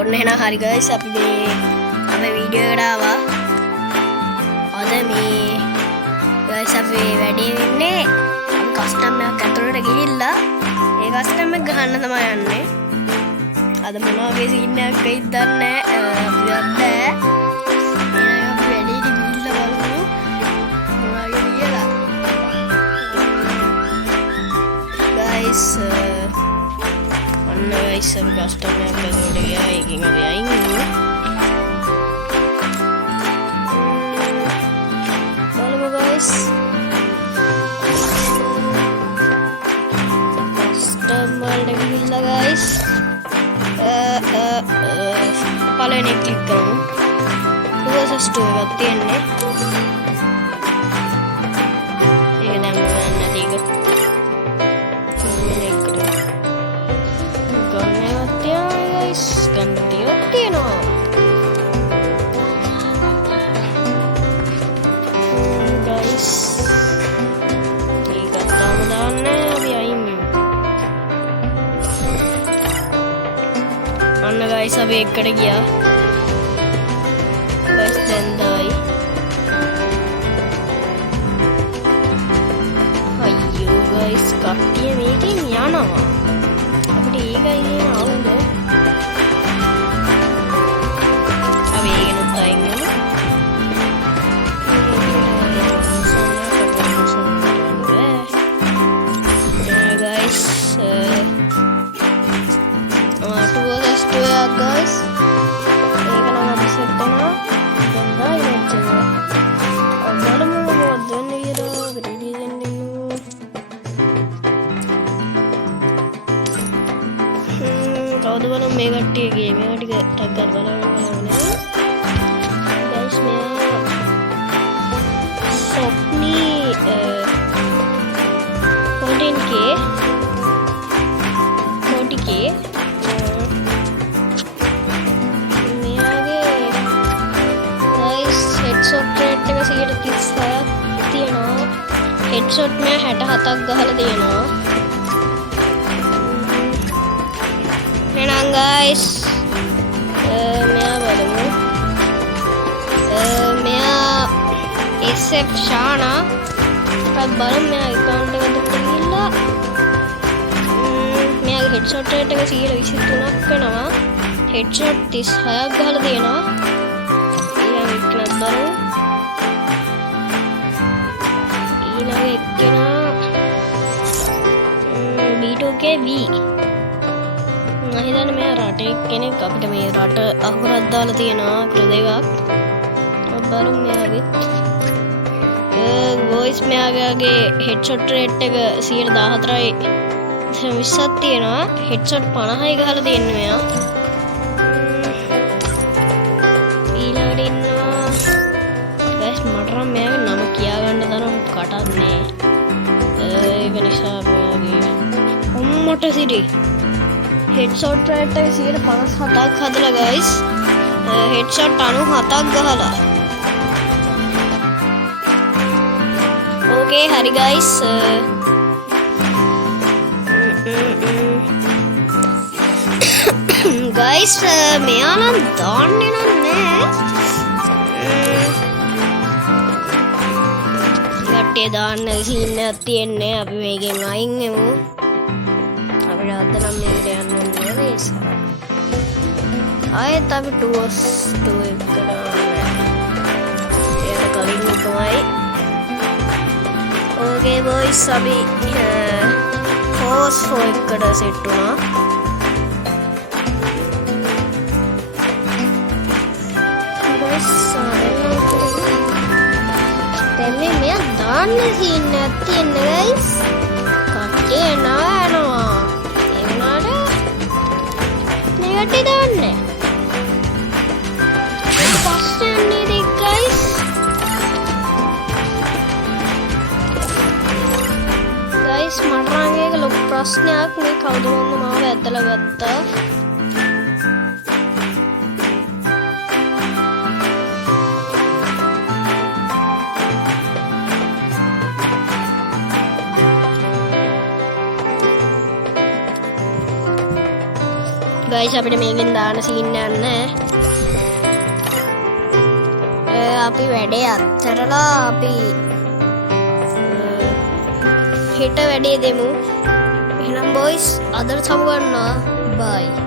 ඔන්න එහෙනම් හරි guys අපි මේ අපේ වීඩියෝ එකට ආවා. අද මේ guys අපි වැඩේ වෙන්නේ අපි කස්ටම් එකක් ඇතුළට ගිහිල්ලා ඒ කස්ටම් එක ගහන්න තමයි යන්නේ. අද මොන වගේ සීන් එකක් වෙයිද දන්නේ නැහැ. අපි දන්නේ එහෙනම් අපි වැඩේට ගිහිල්ලා බලමු මොනවා වගේ කියලා. guys guys අපි කස්ටම් එකක් ඇතුළට ගියා. ඒකෙන් අපි අයින් වෙනවා. බලමු guys. කස්ටම් වලට ගිහිල්ලා guys. පළවෙනි එක ක්ලික් කරමු. ඊට ස්ටෝර් එකක් තියෙන්නේ. ඒක දැන් ගන්න ටික. gantian තියෙනවා. guys ඒක තාම දාන්නේ අපි අයින් වෙමු. අන්න guys අපි එකට ගියා. guys දැන් දායි. අයියෝ guys කට්ටිය මේකෙන් යනවා. අපිට ඒකයි ආවුනේ. guys ඒක නම් අපි සෙට් කරනවා. දැන් දායි මෙච්චර. බලමු මොකද වෙන්නේ කියලා. රෙඩි වෙන්න. කවුද බලමු මේ කට්ටියගේ මේවා ටික ටක් ගන්න බලන්න guys මේ සොප්නි 14k 40k headshot rate එක 136ක් තියෙනවා. headshot මේ 67ක් ගහලා තියෙනවා. එහෙනම් guys මෙයා බලමු. මෙයා SF ශානා අපි බලමු මෙයා account එකට ගිහිල්ලා මෙයාගේ headshot rate එක 123ක් වෙනවා. headshot 36ක් ගහලා තියෙනවා. B2KB මම හිතන්නේ මේ රටේ කෙනෙක් අපිට මේ රට අහුරක් දාලා තියෙනවා ප්‍රදේශයක්. බලමු මෙයාගෙත් voice මෙයාගේ headshot rate එක 114යි 20ක් තියෙනවා. headshot 50යි ගහලා තියෙන්නේ මෙයා. ඊළඟට ඉන්නවා guys මට නම් මෙයාගේ නම කියා ගන්න තරම් කටන්නේ. ඒක නිසා මොට සිටි headshot rate එක 157ක් හදලා guys. headshot 97ක් ගහලා. okay හරි guys. guys මෙයා නම් දාන්නේ නැහැ. කට්ටිය දාන්න සීන් එකක් තියෙන්නේ. අපි මේකෙන් අයින් වෙමු. අපිට අද නම් මේකට යන්න ඕනේ නිසා ආයෙත් අපි 2 එකට ඒක කලින් තමයි. okay boys අපි horse 4 එකට සෙට් වුණා. දැන් මෙයා දාන්න සීන් එකක් තියෙන්නේ guys. කට්ටිය යනවා. What did I do? guys. Guys, මරංගේ ලොකු ප්‍රශ්නයක් මේ කවුද වුණ මාව ඇදලා ගත්තා. ගයිස් අපිට මේකෙන් දාන සීන් යන්න අපි වැඩේ අත්තරලා අපි හෙට වැඩේ දෙමු එහෙනම් බොයිස් අදට සමු ගන්නවා බයි